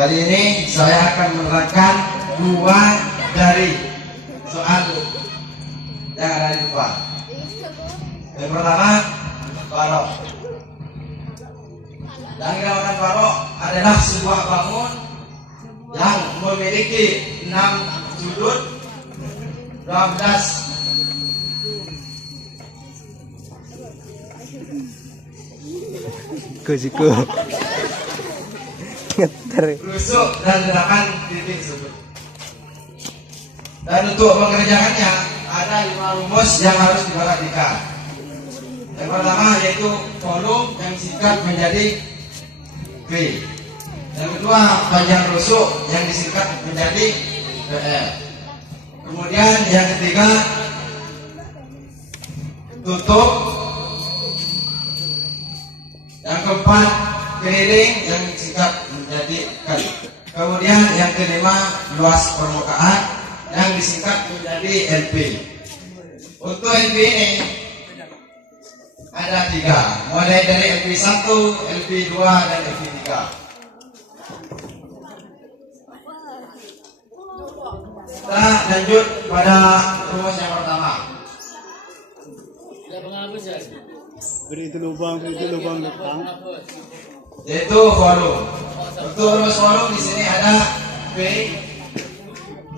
Kali ini saya akan menerangkan dua dari soal yang ada di depan. Yang pertama, barok. Yang dinamakan barok adalah sebuah bangun yang memiliki 6 sudut, 12 rusuk dan 8 titik sudut. Dan untuk mengerjakannya ada 5 rumus yang harus diperhatikan. Yang pertama yaitu volume yang disingkat menjadi V. Yang kedua panjang rusuk yang disingkat menjadi PL. Kemudian yang ketiga tutup. Yang keempat keliling yang disingkat menjadi kali. Kemudian yang kelima luas permukaan yang disingkat menjadi LP. Untuk LP ini ada 3, mulai dari LP1, LP2 dan LP3. Kita lanjut pada rumus yang pertama. Beri itu lubang depan. Yaitu volume. Untuk rumus volume di sini ada V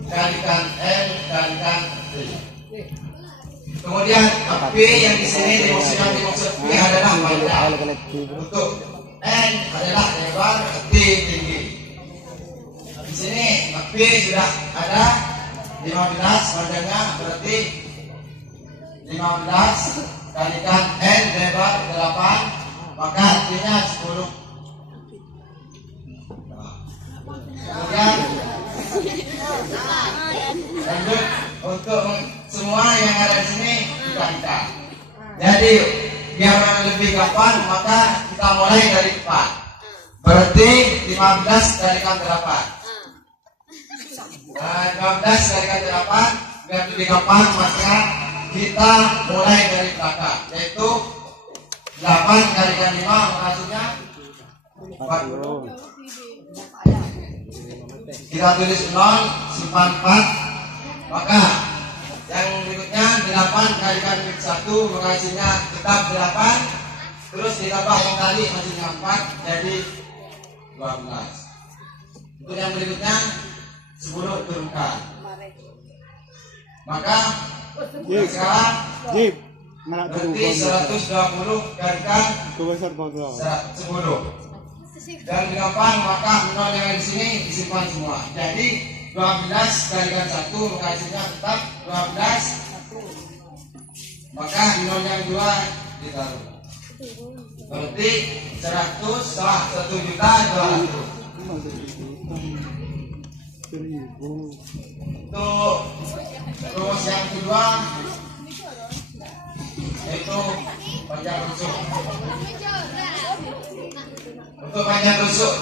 kalikan L kalikan T. Kemudian P yang di sini dimaksud P adalah panjang. Untuk N adalah lebar, T tinggi. Di sini P sudah ada 15 panjangnya, berarti 15 kalikan N lebar 8, maka artinya 10. Kemudian lanjut untuk semua yang ada di sini dikalikan. Jadi biar lebih gampang maka kita mulai dari 4. Berarti 15 kalikan 8. Nah, 15 kalikan 8 biar lebih gampang maka kita mulai dari belakang, yaitu 8 kalikan 5 hasilnya 40. Kita tulis 0, simpan 4. Maka yang berikutnya 8 kalikan 1 hasilnya tetap 8. Terus ditambah yang tadi hasilnya 4, jadi 12. Untuk yang berikutnya 10 turunkan. Maka sekarang berarti 120 kalikan 10. Dan gampang maka 0 yang di sini disimpan semua. Jadi 12 kalikan 1 maka hasilnya tetap 12. Maka 0 yang 2 ditaruh. Berarti 100 setelah 1.200.000. Untuk rumus yang kedua yaitu panjang rusuk. Untuk panjang rusuk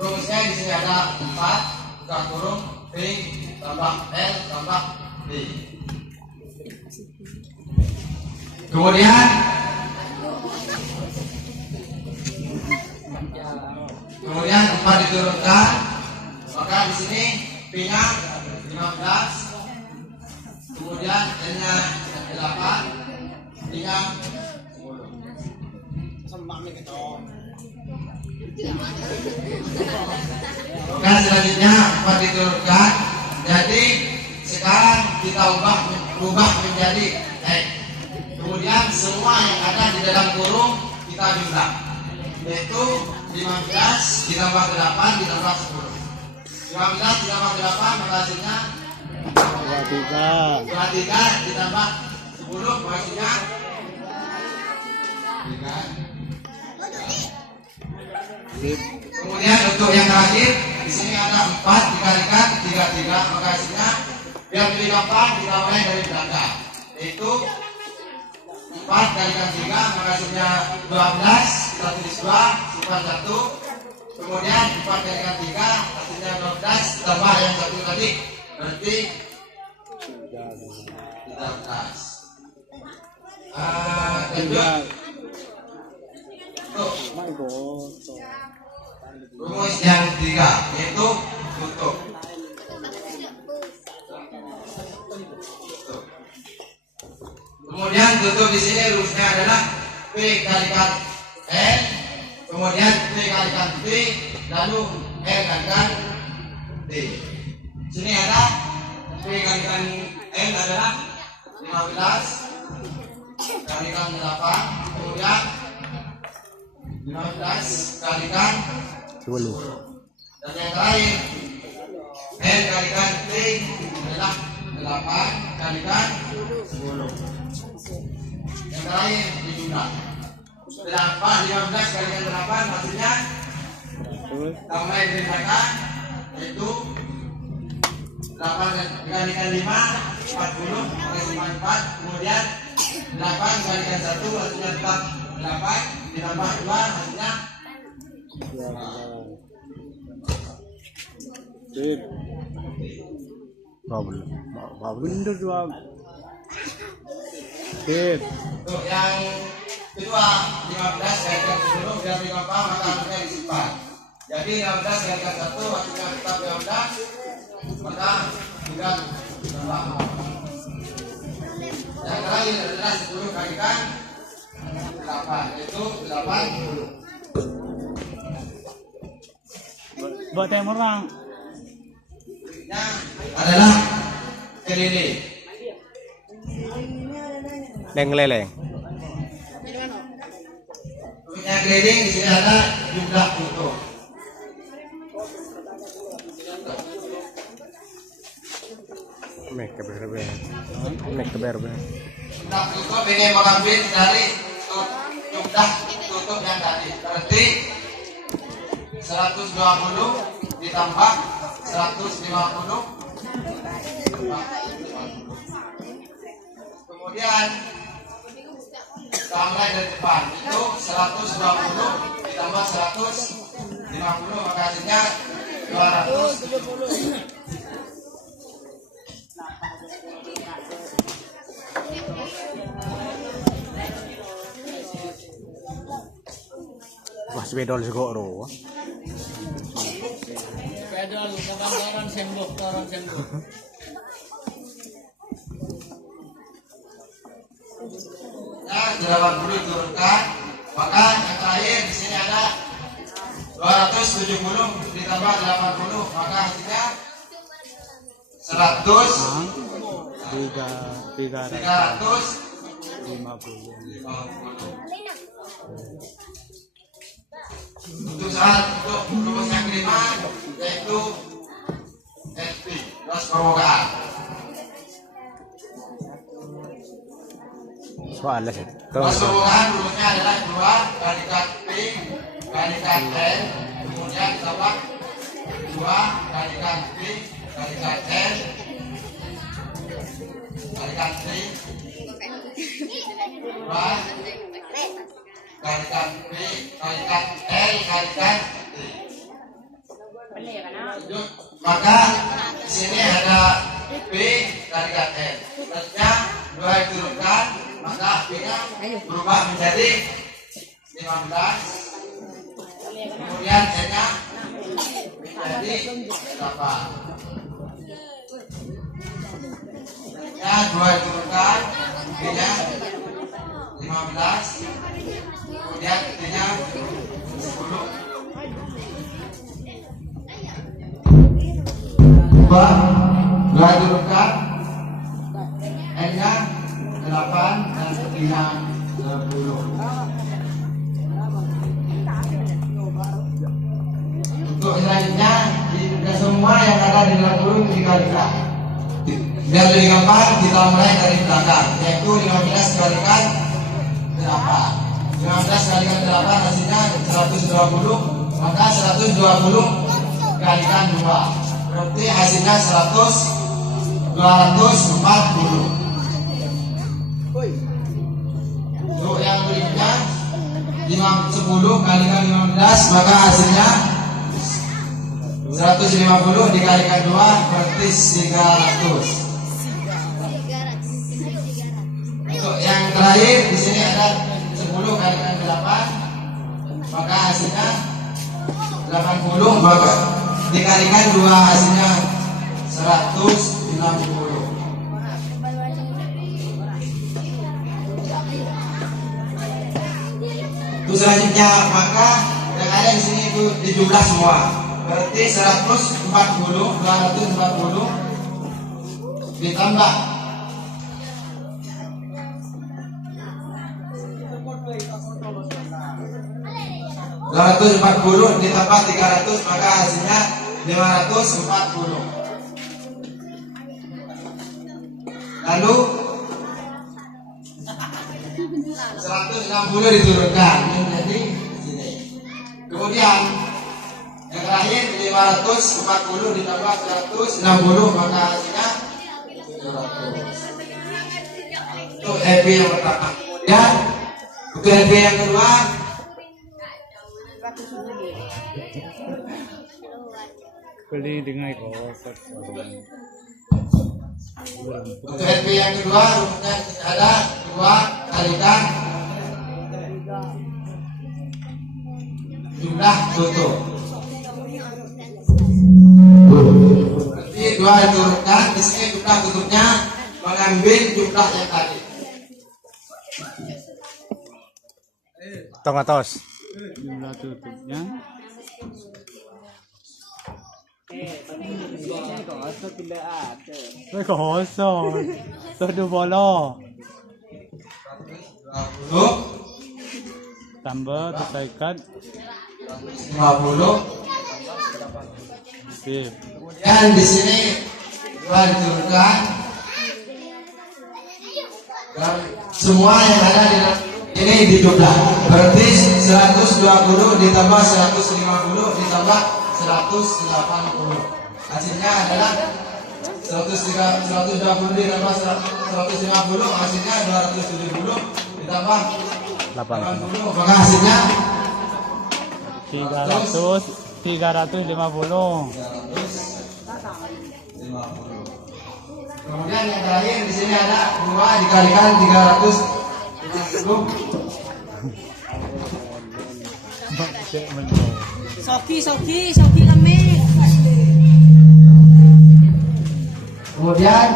rumusnya di sini ada 4 buka kurung P tambah L tambah D. Kemudian kemudian 4 diturunkan, maka di sini P-nya 15. Kemudian N-nya 8, D-nya 10. Dan selanjutnya 4 diturunkan. Jadi sekarang kita ubah menjadi X. Kemudian semua yang ada di dalam kurung kita jumlah, yaitu 15 ditambah 8 ditambah 10. 15 ditambah 8 maka hasilnya 23 ditambah 10 hasilnya 3. Kemudian untuk yang terakhir di sini ada 4 dikalikan 33 maka hasilnya biar lebih gampang kita mulai dari belakang, yaitu 4 kalikan 3 maka hasilnya 12. Kita tulis 2 simpan 1. Kemudian 4 kalikan 3 hasilnya 12 tambah yang 1 tadi berarti 13. Lanjut. Rumus yang ketiga yaitu tutup. Kemudian tutup di sini rumusnya adalah P kalikan N, kemudian P kalikan T, lalu L kalikan T. Sini ada P kalikan N adalah 15 kalikan 8, kemudian 15 kalikan 10. Dan yang terakhir L kalikan T adalah 8 kalikan 10. Yang terakhir dijumlah 15 kalikan 8 maksudnya tambah dari belakang yaitu 8 kalikan 5 40 kali 4, kemudian 8 kalikan 1 maksudnya tetap 8 ditambah 2 maksudnya bener doang. Sip. untuk yang kedua 15 kalikan 10 biar lebih gampang maka harusnya disimpan. Jadi 15 kalikan 1 maksudnya tetap 15 maka tinggal tambah. Yang terakhir adalah 10 kalikan 8 yaitu 80. Buat yang orang. Berikutnya adalah keliling. Leng-leleng. Berikutnya keliling di sini ada jumlah tutup. Mek keber-ber. Jumlah tutup ini mengambil dari jumlah tutup yang tadi. Berarti 120 ditambah 150. Kemudian kita mulai dari depan itu 120 ditambah 150 maka hasilnya 270. Wah, sepedol segoro. Pedal kawan-kawan sembok. Nah, 80 diturunkan, maka yang terakhir di sini ada 270 ditambah 80 maka hasilnya 350. Untuk rumus yang kelima yaitu SP luas permukaan. Soalnya sih. Luas permukaan rumusnya adalah 2 kalikan P kalikan N kemudian tambah 2 kalikan P kalikan N kalikan T 2 kalikan P kalikan L kalikan T. Maka di sini ada P kalikan L. Selanjutnya 2 diturunkan maka P-nya berubah menjadi 15. Kemudian N-nya menjadi 8. Ya 2 diturunkan P-nya 15. Kemudian T-nya 10. 2 diturunkan N-nya 8 dan T-nya 10. Untuk selanjutnya semua yang ada di dalam kurung dikalikan. Biar lebih gampang kita mulai dari belakang yaitu 15 kalikan 8. 15 kalikan 8 hasilnya 120 maka 120 kalikan 2 berarti hasilnya 240. Untuk yang berikutnya 10 kalikan 15 maka hasilnya 150 dikalikan 2 berarti 300. Untuk yang terakhir di sini ada 10 kalikan 8 maka hasilnya 800. 80 maka dikalikan 2 hasilnya 160. Itu selanjutnya maka yang ada di sini itu dijumlah semua. Berarti 140 240 ditambah 240 ditambah 300 maka hasilnya 540. Lalu 160 diturunkan menjadi sini. Kemudian yang terakhir 540 ditambah 160 maka hasilnya 700. Itu LP yang pertama. Kemudian untuk LP yang kedua Beli dengan kosong. untuk LP yang kedua rumusnya di sini ada 2 kalikan jumlah tutup. Berarti 2 diturunkan di sini jumlah tutupnya mengambil jumlah yang tadi. Tong atas. Jumlah tutupnya. Kosong. Tuh bolo. 20 Tambah tutaikan. 50. Sip. Kemudian di sini 2 diturunkan dan semua yang ada di ini dijumlah. Berarti 120 ditambah 150 ditambah 180. Hasilnya adalah 120 ditambah 150 hasilnya 270 ditambah 80 maka hasilnya 350. Kemudian yang terakhir di sini ada 2 dikalikan 350. Soki kami. Kemudian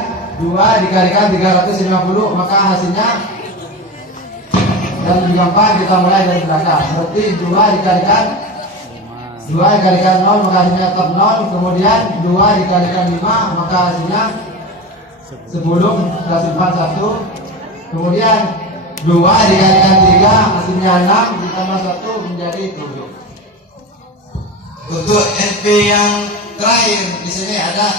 2 dikalikan 350 maka hasilnya dan juga 4 kita mulai dari belakang. Berarti 2 dikalikan 0 maka hasilnya tetap 0. Kemudian 2 dikalikan 5 maka hasilnya 10 kita simpan 1. Kemudian 2 dikalikan 3 hasilnya 6 ditambah 1 menjadi 7. Untuk NP yang terakhir di sini ada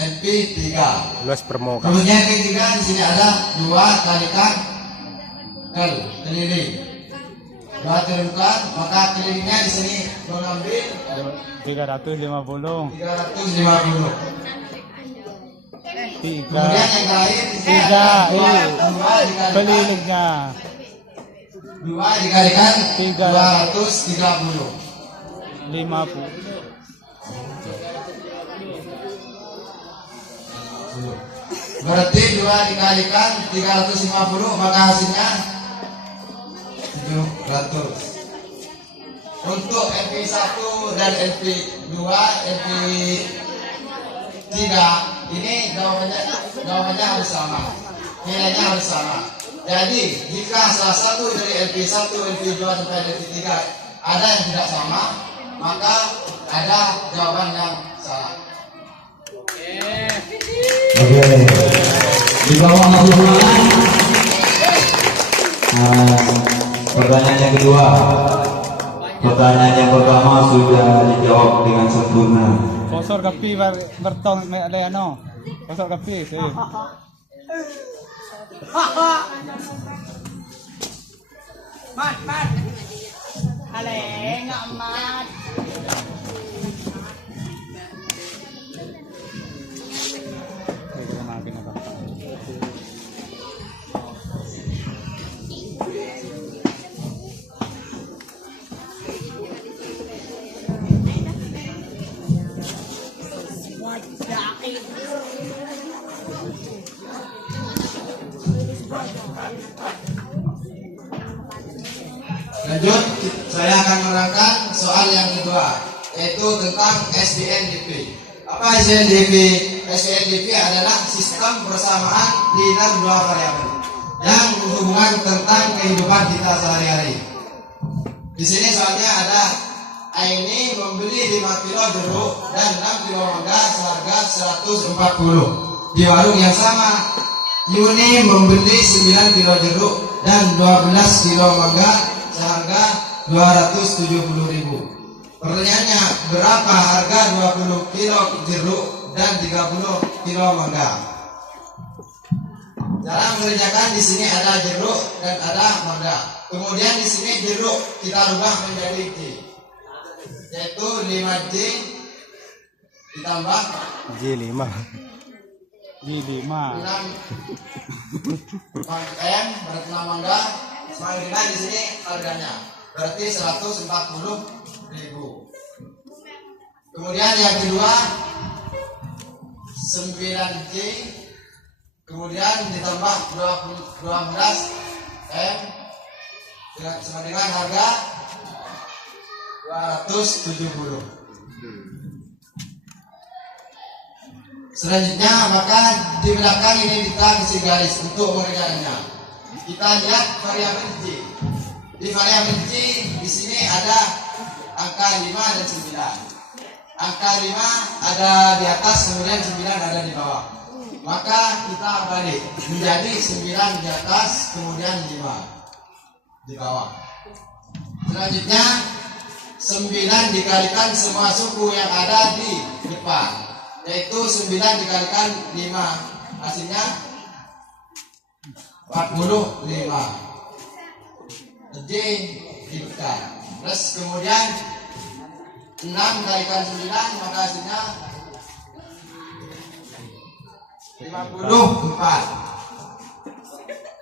NP 3. Luas permukaan. Kemudian yang ketiga di sini ada 2 kalikan keliling. 2 turunkan maka kelilingnya di sini mengambil 350. 350. 3. Kemudian yang terakhir di sini 3. ada 2 Kelilingnya. 2 dikalikan 230. 50. Berarti 2 dikalikan 350 maka hasilnya 700. Untuk LP1 dan LP2, LP3 ini jawabannya harus sama. Nilainya harus sama. Jadi jika salah satu dari LP1, LP2 sampai LP3 ada yang tidak sama, maka ada jawaban yang salah. Oke, di bawah kesimpulan pertanyaan yang kedua, pertanyaan yang pertama sudah dijawab dengan sempurna. Kosor kapi bertong ada ano. Kosor kapi sih. Mat. Ale, nggak mat. Lanjut, saya akan menerangkan soal yang kedua. yaitu tentang SDNDP. Apa SDNDP? SDNDP adalah sistem persamaan linear dua variabel yang berhubungan tentang kehidupan kita sehari-hari. Di sini soalnya ada Aini membeli 5 kilo jeruk dan 6 kilo mangga seharga 140 di warung yang sama. Yuni membeli 9 kilo jeruk dan 12 kilo mangga seharga 270.000. Pertanyaannya, berapa harga 20 kilo jeruk dan 30 kilo mangga? Cara mengerjakan di sini ada jeruk dan ada mangga. Kemudian di sini jeruk kita rubah menjadi J, yaitu 5J ditambah J5. 6 M berarti 6 mangga semakin dengan di sini harganya berarti 140.000. Kemudian yang kedua 9J kemudian ditambah 12 M sama dengan harga 270. Selanjutnya maka di belakang ini kita kasih garis untuk mengerjakannya. Kita lihat variabel J. Di variabel J di sini ada angka 5 dan 9. Angka 5 ada di atas, kemudian 9 ada di bawah. Maka kita balik menjadi 9 di atas, kemudian 5 di bawah. Selanjutnya 9 dikalikan semua suku yang ada di depan, yaitu 9 dikalikan 5 hasilnya 45. J dibuka. Terus kemudian 6 kalikan 9 maka hasilnya 54.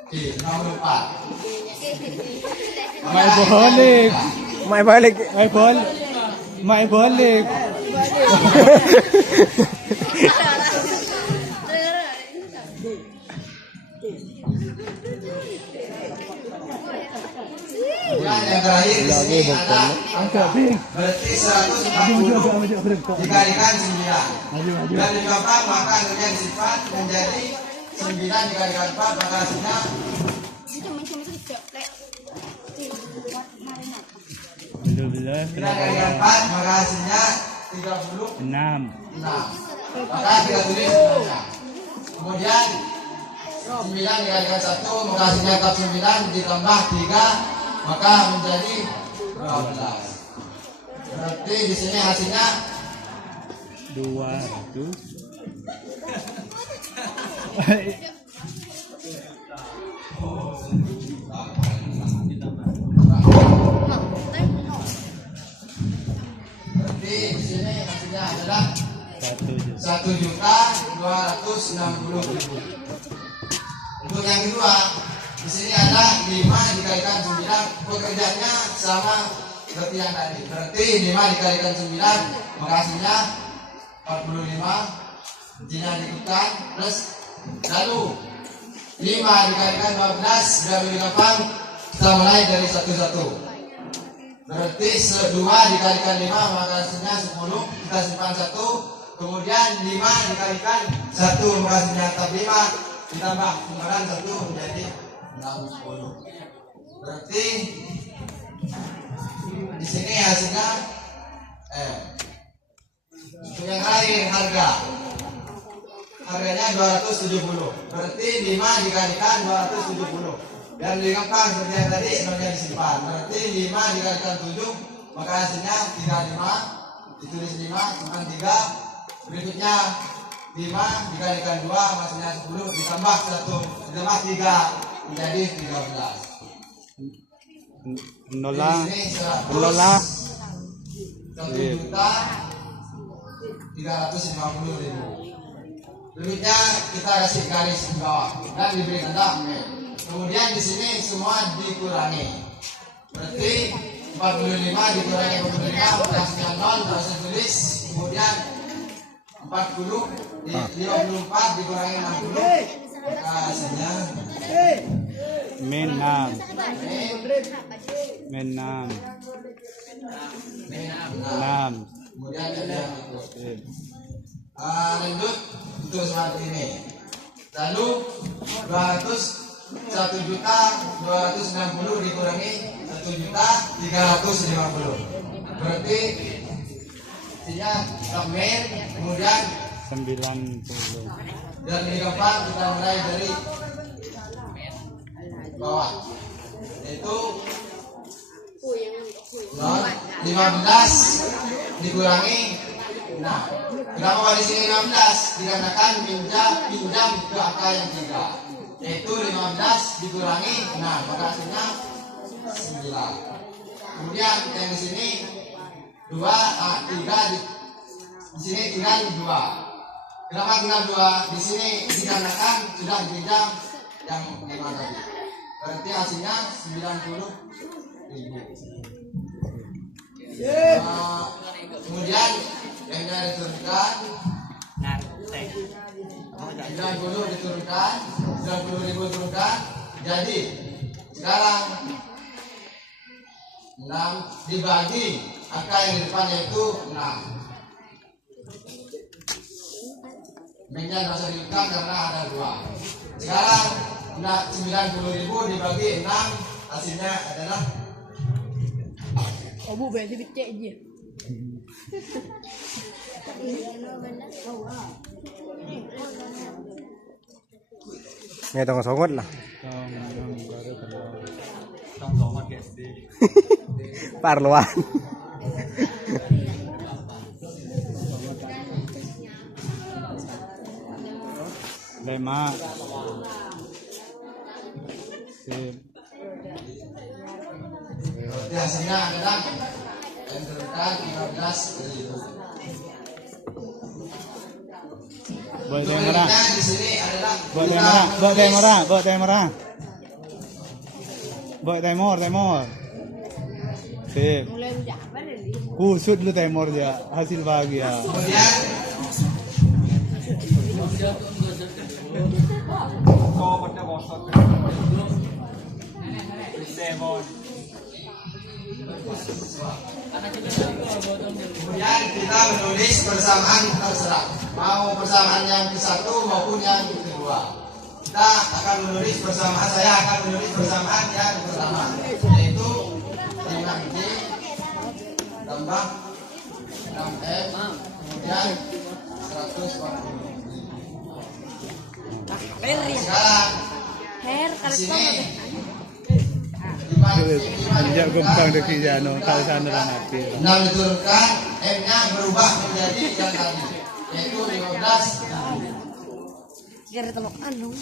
Oke, 54. May balik. May balik. May balik. May balik. Kemudian yang terakhir di sini ada angka berarti 140 dikalikan 9 dan di gampang maka kemudian sifat menjadi 9 dikalikan 4 maka hasilnya 9 kalikan 4 maka hasilnya 36. 6. Maka kita tulis sebenarnya. Kemudian 9 dikalikan 1 maka hasilnya tetap 9 ditambah 3 maka menjadi 12. Berarti di sini hasilnya 200. berarti di sini hasilnya adalah 1.260.000. Untuk yang kedua, di sini ada 5 dikalikan 9, pekerjaannya sama seperti yang tadi. Berarti 5 dikalikan 9 maka hasilnya 45. Jika diikutkan plus lalu 5 dikalikan 12 sudah lebih gampang. Kita mulai dari satu-satu. Berarti 2 dikalikan 5 maka hasilnya 10. Kita simpan 1. Kemudian 5 dikalikan 1 maka hasilnya tetap 5. Ditambah simpan 1 menjadi 60. Berarti di sini hasilnya untuk yang terakhir harganya 270. Berarti 5 dikalikan 270. Dan lebih gampang seperti yang tadi nolnya disimpan. Berarti 5 dikalikan 7 maka hasilnya 35. Ditulis 5 simpan 3. Berikutnya 5 dikalikan 2 hasilnya 10 ditambah 1 ditambah 3 menjadi 13. Nola. Di sini 100 Nola. 1.350.000. Berikutnya kita kasih garis di bawah dan diberi tanda M. Kemudian di sini semua dikurangi. Berarti 45 dikurangi 45 hasilnya 0 harus tulis. Kemudian 40 54 dikurangi 60 hasilnya Menam. M. 6. kemudian ada lanjut untuk seperti ini. Lalu 1.260.000 dikurangi 1.350.000, berarti artinya kemen, kemudian 90. dan ini gampang kita mulai dari bawah, yaitu 15 dikurangi 6. Kenapa di sini 16? Dikarenakan pinjam ke angka yang 3, yaitu 15 dikurangi 6, maka hasilnya 9. Kemudian yang di sini 3 di sini tinggal 2. Kenapa tinggal 2? Di sini dikarenakan sudah dipinjam yang 5 tadi. Berarti hasilnya 90.000. Kemudian yang diturunkan 90 diturunkan, 90.000 diturunkan, jadi sekarang 6 dibagi angka yang di depan yaitu 6. Menjadi rasa diulang karena ada 2. Sekarang 90.000 dibagi 6, hasilnya adalah Oh, bu, berarti becek aja. Nghe tao còn 6 ngất là Parloan. Lima. Sip. hasilnya adalah yang terdekat 15.000. Buat yang merah. Di sini adalah Buat yang merah. Buat yang merah. Buat yang merah. Buat timur. Sip. Kusut lu timur ya. Hasil bahagia. kemudian kemudian kita menulis persamaan terserah, mau persamaan yang ke-1 maupun yang kedua. Kita akan menulis persamaan, saya akan menulis persamaan yang pertama, yaitu 5J tambah 6M kemudian 140. Sekarang di sini Anjak gumpang deki jano. Kalau sana lang hati. 6 diturunkan, M-nya berubah menjadi yang tadi, yaitu 15. Kira telok anu.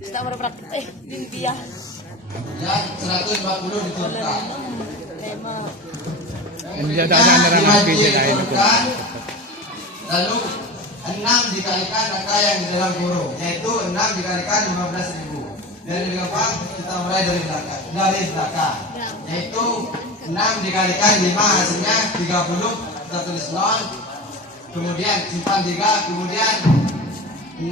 Kita baru praktek limpia. Dan 140 diturunkan. Anjak tak sana lang hati jelain aku. Lalu 6 dikalikan angka yang di dalam kurung, yaitu 6 dikalikan 15.000. Dari gampang kita mulai dari belakang, yaitu 6 dikalikan 5 hasilnya 30, kita tulis 0, kemudian simpan 3, kemudian 6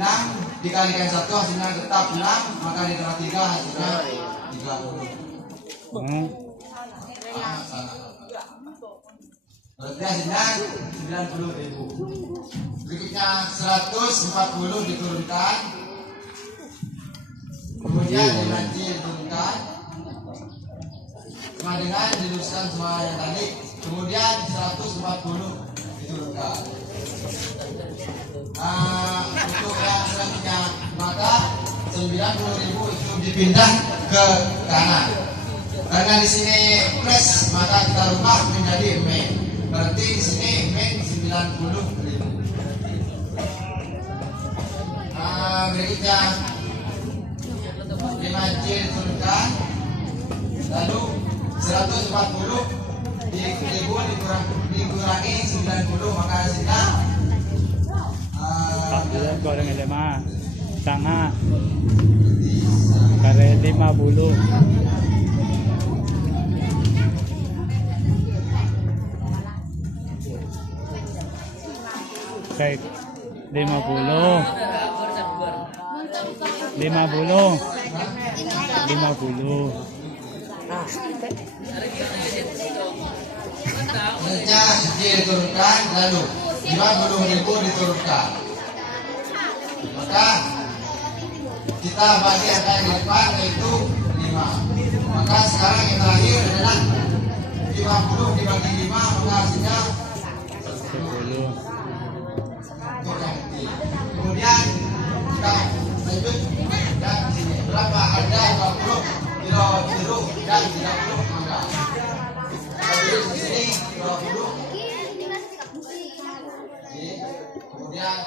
dikalikan 1 hasilnya tetap 6, maka ditambah 3 hasilnya 30. Berarti hasilnya 90.000. Berikutnya 140 diturunkan, kemudian diturunkan sama dengan diluruskan semua yang tadi, kemudian 140 diturunkan. Untuk yang selanjutnya maka 90.000 itu dipindah ke kanan. Karena di sini plus maka kita rubah menjadi min. Berarti di sini min 90.000. Berikutnya 5J diturunkan, lalu 140 dikurangi 90 maka hasilnya Goreng lima. Tanga. Kare 50. Baik. 50. 50. Selanjutnya J diturunkan, lalu 50.000 diturunkan. Maka kita bagi angka yang di depan yaitu 5. Maka sekarang yang terakhir adalah 50 dibagi 5, maka hasilnya 10. Kemudian kita lanjut dan berapa ada 20 kilo jeruk dan 30 mangga. Jadi di sini 20. Kemudian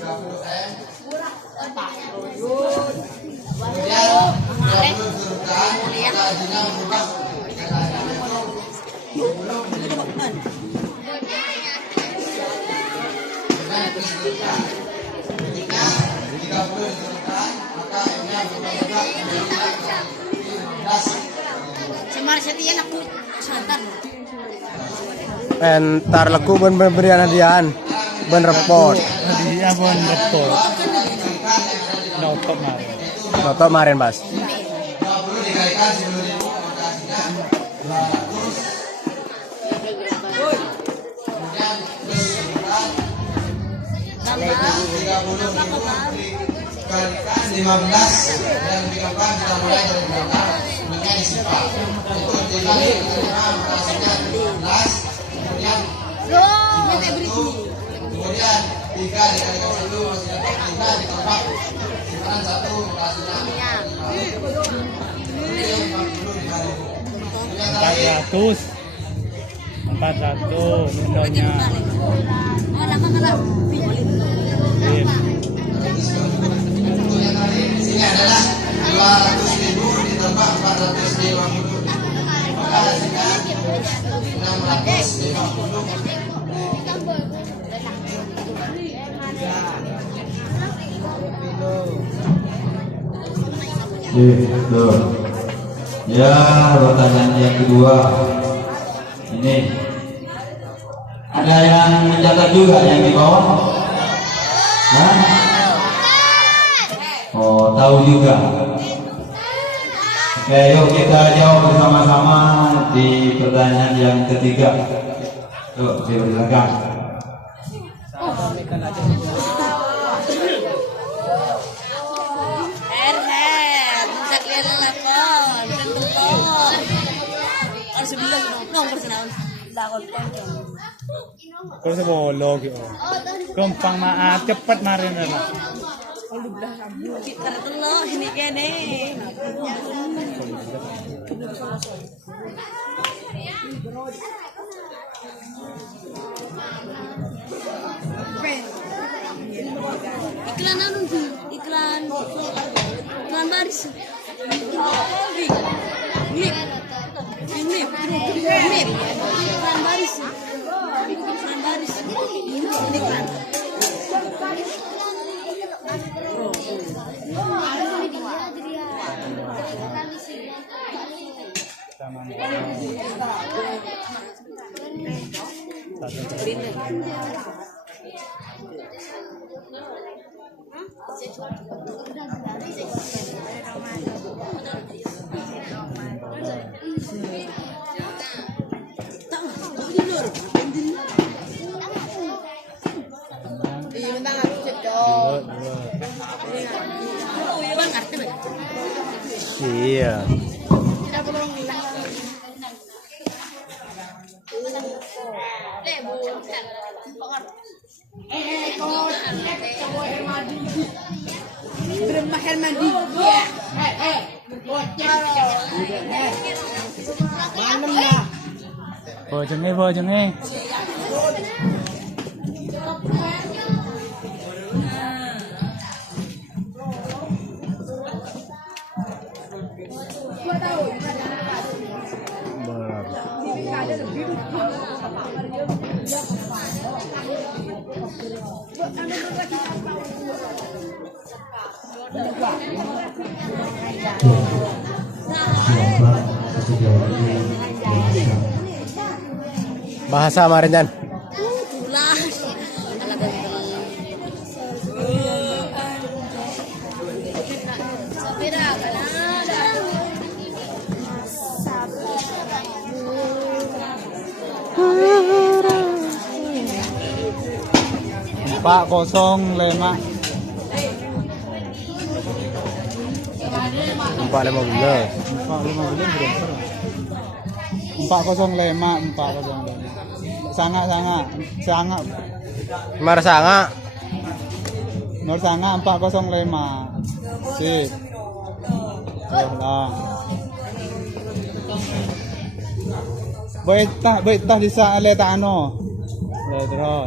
30 M. Kemudian 30 turunkan, maka hasilnya berubah. Ketika 30 diturunkan, maka M-nya berubah menjadi 15. Semar setia aku santan. Entar laku berian hadiahan. Ben repot. Hadiah pun betul. Notok mari. Noto kemarin, Mas. 20 dikalikan 10.000, maka hasilnya 200. Kemudian plus turunkan 30.000 dikalikan 15, dan lebih gampang kita mulai dari belakang dengan disimpang. Itu dikali 5, maka hasilnya 15. Kemudian 51. Kemudian 3 dikalikan 1 masih dapat 3 ditambah simpanan 1, maka hasilnya 5. Kemudian 40 dikali. Yang terakhir 400 contohnya. Oh, lama kalau untuk yang terakhir di sini adalah 200.000 ditambah 450, maka hasilnya 650. Gitu. Ya, pertanyaan yang kedua. Ini ada yang mencatat juga yang di bawah? Hah? Oh, tahu juga. Oke, yuk kita jawab bersama-sama di pertanyaan yang ketiga. Yuk, silakan. bisa kalian telepon, tentu. Harus bilang nomor senang. Lakon Kau sebolok gitu. Gampang maaf, cepat mari nana. kita telur ini kene. Iklan anu sih, iklan baris. Ini iklan baris. Iklan baris. Ini iklan. Iya. Bojongnya. Bahasa kemarin Jan. 405. 415. 405. Sanga. Marsanga. Nomor sanga 405. Sip. Lang. Baitah di sa aleta ano. Ledro.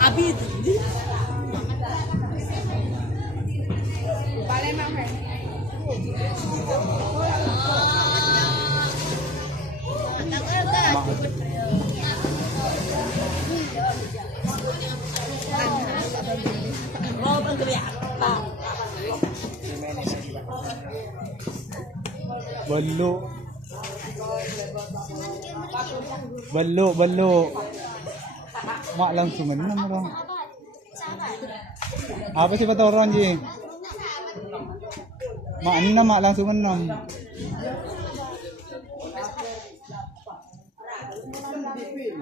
Abid. Balo. Mak langsungan na mo. Apa sih patoron ji? Mak ani na mak langsungan na.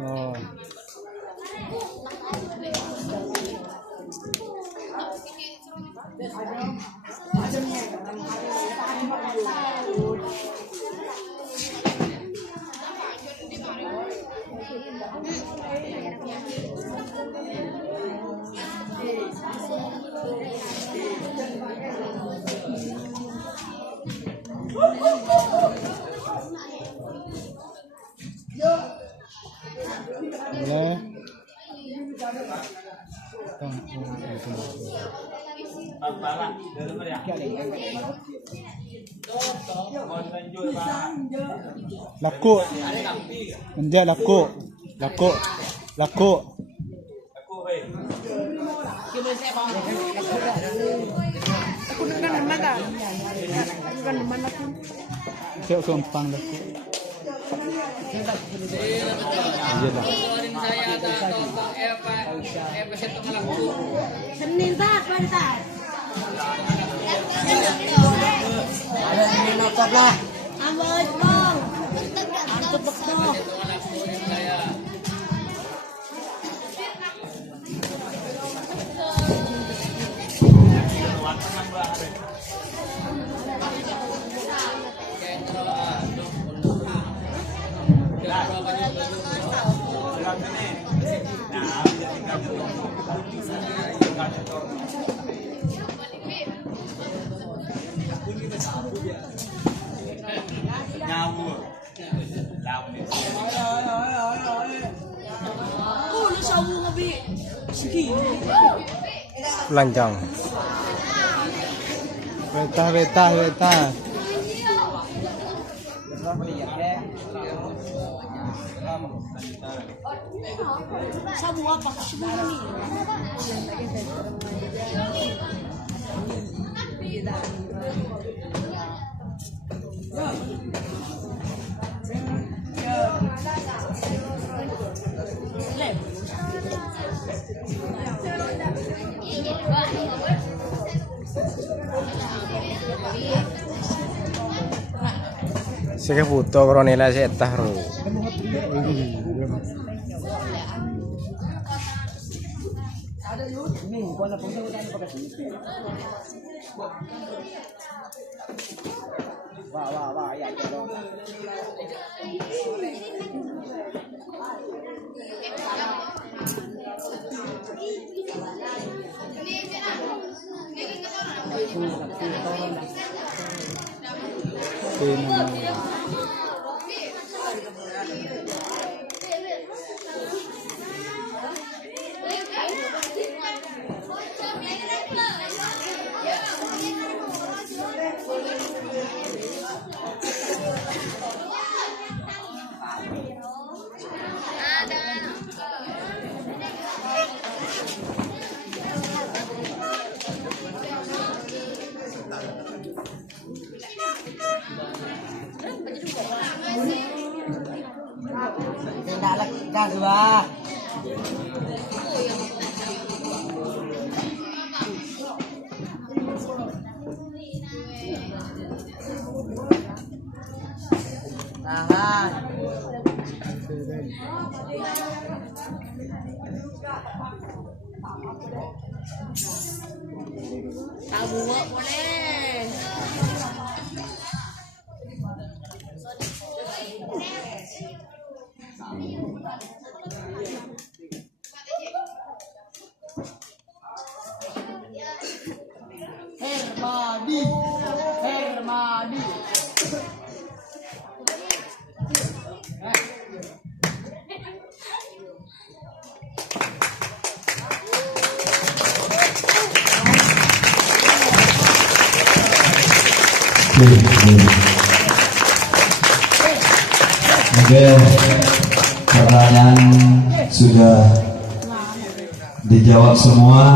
Oh. Boleh. Laku. Menja laku. Cek sumpang laku. Iya lah. Senin tak, pada tak. Ada ini notop lah. Amat bang. Antep bekno. Oh, lu sawu ngabi. Sige. Lanjang. Beta. Sawu apa sebenarnya ni? Sige puto koronela si etah ro. Sabunga boleh. Hermadi. Hermadi. Oke, pertanyaan sudah dijawab semua.